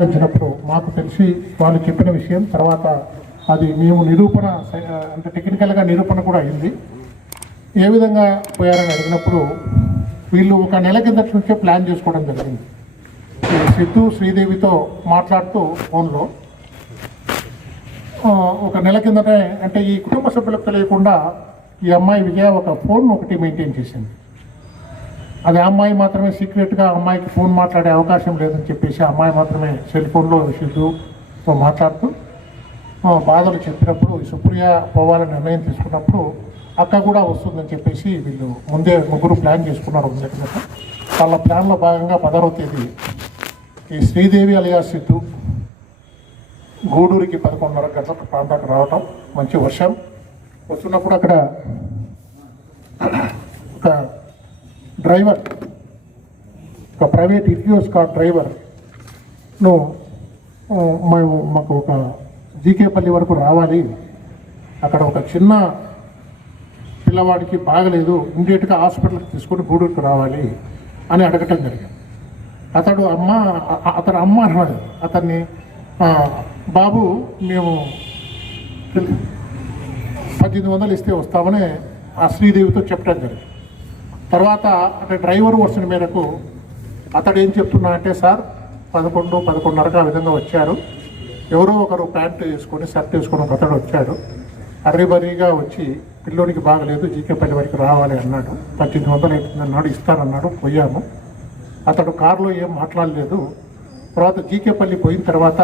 సంస్కరించినప్పుడు మాకు తెలిసి వాళ్ళు చెప్పిన విషయం తర్వాత అది మేము నిరూపణ సై- అంటే టెక్నికల్గా నిరూపణ కూడా అయింది. ఏ విధంగా పోయారని అడిగినప్పుడు వీళ్ళు ఒక నెల కిందటి నుంచే ప్లాన్ చేసుకోవడం జరిగింది. సిద్ధు శ్రీదేవితో మాట్లాడుతూ ఫోన్లో ఒక నెల కిందటే అంటే ఈ కుటుంబ సభ్యులకు తెలియకుండా ఈ అమ్మాయి విజయ ఒక ఫోన్ ఒకటి మెయింటైన్ చేసింది. అది అమ్మాయి మాత్రమే సీక్రెట్గా అమ్మాయికి ఫోన్ మాట్లాడే అవకాశం లేదని చెప్పేసి అమ్మాయి మాత్రమే సెల్ ఫోన్లో మాట్లాడుతూ బాధలు చెప్పినప్పుడు సుప్రియ పోవాలని నిర్ణయం తీసుకున్నప్పుడు అక్క కూడా వస్తుందని చెప్పేసి వీళ్ళు ముందే ముగ్గురు ప్లాన్ చేసుకున్నారు ముందే వాళ్ళ ప్లాన్లో భాగంగా పదహారవ తేదీ ఈ శ్రీదేవి అలియా సిద్ధు గూడూరికి పదకొండున్నర గంటల ప్రాంతానికి రావటం మంచి వర్షం. వస్తున్నప్పుడు అక్కడ ఒక డ్రైవర్. ఒక ప్రైవేట్ ఇన్యూస్ కార్ డ్రైవర్. ను మేము మాకు ఒక జీకేపల్లి వరకు రావాలి. అక్కడ ఒక చిన్న పిల్లవాడికి బాగలేదు. ఇమీడియట్గా హాస్పిటల్కి తీసుకొని గూడూరుకు రావాలి అని అడగటం జరిగింది. అతడు అమ్మ అ- అతను అమ్మ అన్నాడు. అతన్ని బాబు మేము పద్దెనిమిది వందలు ఇస్తే వస్తామని ఆ శ్రీదేవితో చెప్పడం జరిగింది. తర్వాత అంటే డ్రైవర్ వర్షన్ మేరకు అతడు ఏం చెప్తున్నా అంటే సార్ పదకొండు పదకొండున్నరకు ఆ విధంగా వచ్చారు. ఎవరో ఒకరు ప్యాంటు వేసుకొని షర్ట్ వేసుకొని ఒక అతడు వచ్చాడు. అర్రిబరీగా వచ్చి పిల్లోనికి బాగలేదు జీకేపల్లి వరకు రావాలి అన్నాడు. పద్దెనిమిది వందలు అవుతుంది అన్నాడు ఇస్తానన్నాడు పోయాము. అతడు కారులో ఏం మాట్లాడలేదు. తర్వాత జీకేపల్లి పోయిన తర్వాత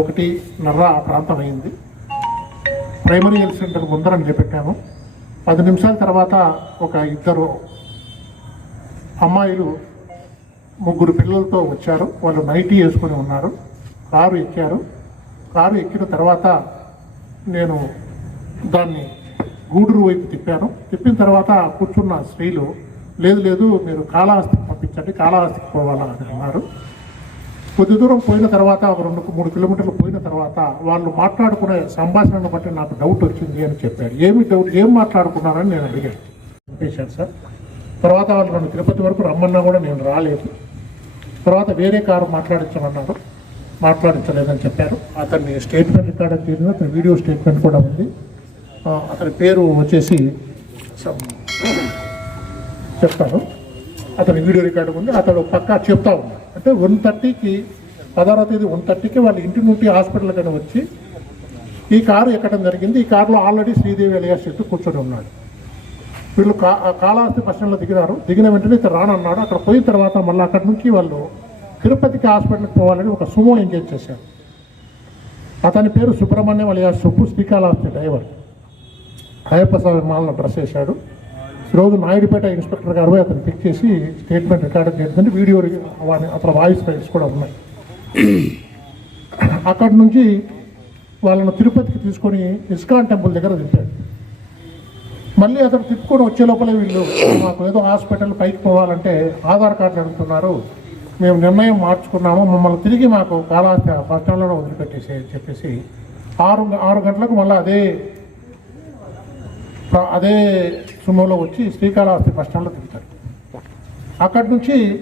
ఒకటి నర్ర ప్రాంతం అయింది. ప్రైమరీ హెల్త్ సెంటర్ ముందర నిలబెట్టాము పది నిమిషాల తర్వాత ఒక ఇద్దరు అమ్మాయిలు ముగ్గురు పిల్లలతో వచ్చారు. వాళ్ళు నైటీ వేసుకొని ఉన్నారు. కారు ఎక్కారు. కారు ఎక్కిన తర్వాత నేను దాన్ని గూడూరు వైపు తిప్పాను. తిప్పిన తర్వాత కూర్చున్న స్త్రీలు లేదు లేదు మీరు కాళహస్తికి పంపించండి కాళహస్తికి పోవాలని అన్నారు. కొద్ది దూరం పోయిన తర్వాత ఒక రెండు మూడు కిలోమీటర్లు పోయిన తర్వాత వాళ్ళు మాట్లాడుకునే సంభాషణను బట్టి నాకు డౌట్ వచ్చింది అని చెప్పారు. ఏమి డౌట్ ఏం మాట్లాడుకున్నారని నేను అడిగాను. పంపించాను సార్. తర్వాత వాళ్ళు నన్ను తిరుపతి వరకు రమ్మన్నా కూడా నేను రాలేదు. తర్వాత వేరే కారు మాట్లాడించమన్నారు. మాట్లాడించలేదని చెప్పారు. అతన్ని స్టేట్మెంట్ రికార్డ్ తీరిన అతని వీడియో స్టేట్మెంట్ కూడా ఉంది. అతని పేరు వచ్చేసి చెప్తాను. అతని వీడియో రికార్డు ఉంది. అతడు పక్కా చెప్తా ఉన్నాడు. అంటే వన్ థర్టీకి పదహారో తేదీ వన్ థర్టీకి వాళ్ళ ఇంటి నుండి హాస్పిటల్ కానీ వచ్చి ఈ కారు ఎక్కడం జరిగింది. ఈ కారులో ఆల్రెడీ శ్రీదేవి అలియా చెట్టు కూర్చొని ఉన్నాడు. వీళ్ళు కా కాళహస్తి బస్టాండ్లో దిగినారు. దిగిన వెంటనే ఇతను రానన్నాడు. అక్కడ పోయిన తర్వాత మళ్ళీ అక్కడి నుంచి వాళ్ళు తిరుపతికి హాస్పిటల్కి పోవాలని ఒక సుమో ఎంగేజ్ చేశారు. అతని పేరు సుబ్రహ్మణ్యం అలియా సుబ్బు శ్రీకాళహస్తి డ్రైవర్. అయ్యప్ప స్వామి మాలను డ్రెస్ వేశాడు. ఈరోజు నాయుడుపేట ఇన్స్పెక్టర్ గారు అతను పిక్ చేసి స్టేట్మెంట్ రికార్డ్ చేసింది వీడియో రి- అతని వాయిస్ ఫైల్స్ కూడా ఉన్నాయి. అక్కడి నుంచి వాళ్ళను తిరుపతికి తీసుకొని ఇస్కాన్ టెంపుల్ దగ్గర దింపాడు. మళ్ళీ అతను తిప్పుకొని వచ్చే లోపలే వీళ్ళు మాకు ఏదో హాస్పిటల్ పైకి పోవాలంటే ఆధార్ కార్డులు అడుగుతున్నారు. మేము నిర్ణయం మార్చుకున్నాము. మమ్మల్ని తిరిగి మాకు కాళహస్తి బస్ స్టాండ్లోనే వదిలిపెట్టేసి చెప్పేసి ఆరు ఆరు గంటలకు మళ్ళీ అదే అదే సుమోలో వచ్చి శ్రీకాళహస్తి బస్ స్టాండ్లో దిగుతారు. అక్కడి నుంచి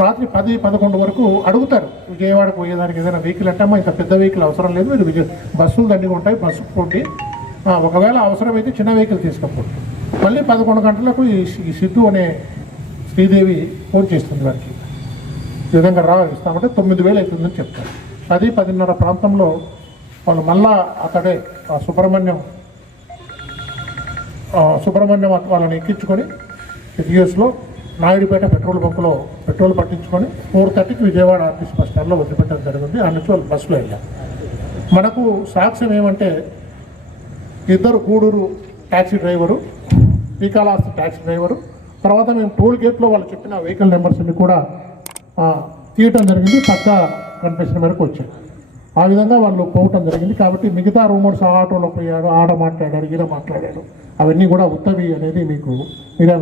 రాత్రి పది పదకొండు వరకు అడుగుతారు. విజయవాడకు పోయేదానికి ఏదైనా వెహికల్ అంటే ఇంత పెద్ద వెహికల్ అవసరం లేదు మీరు విజయ బస్సులు దండిగా ఉంటాయి బస్సుకు పోండి. ఒకవేళ అవసరమైతే చిన్న వెహికల్ తీసుకపోండి. మళ్ళీ పదకొండు గంటలకు ఈ సిద్ధు అనే శ్రీదేవి ఫోన్ చేస్తుంది వారికి. ఈ విధంగా రా ఇస్తామంటే తొమ్మిది వేలు అవుతుందని చెప్తారు. పది పదిన్నర ప్రాంతంలో వాళ్ళు మళ్ళా అక్కడే ఆ సుబ్రహ్మణ్యం సుబ్రహ్మణ్యం వాళ్ళని ఎక్కించుకొని యూఎస్లో నాయుడుపేట పెట్రోల్ బంకులో పెట్రోల్ పట్టించుకొని ఫోర్ థర్టీకి విజయవాడ ఆర్టీసీ బస్ స్టాండ్లో వదిలిపెట్టడం జరిగింది. ఆ నుంచి వాళ్ళు బస్సులో వెళ్ళాం మనకు సాక్ష్యం ఏమంటే ఇద్దరు Gudur taxi driver Srikalahasti taxi driver తర్వాత మేము టోల్ గేట్లో వాళ్ళు చెప్పిన వెహికల్ నెంబర్స్ని కూడా తీయటం జరిగింది. పక్క కన్ఫెషన్ మేరకు వచ్చాయి ఆ విధంగా వాళ్ళు పోవటం జరిగింది. కాబట్టి మిగతా రూమర్స్ ఆ ఆటోలో పోయాడు ఆడ మాట్లాడాడు ఈడ మాట్లాడాడు అవన్నీ కూడా ఉత్తవి అనేది మీకు మీడియా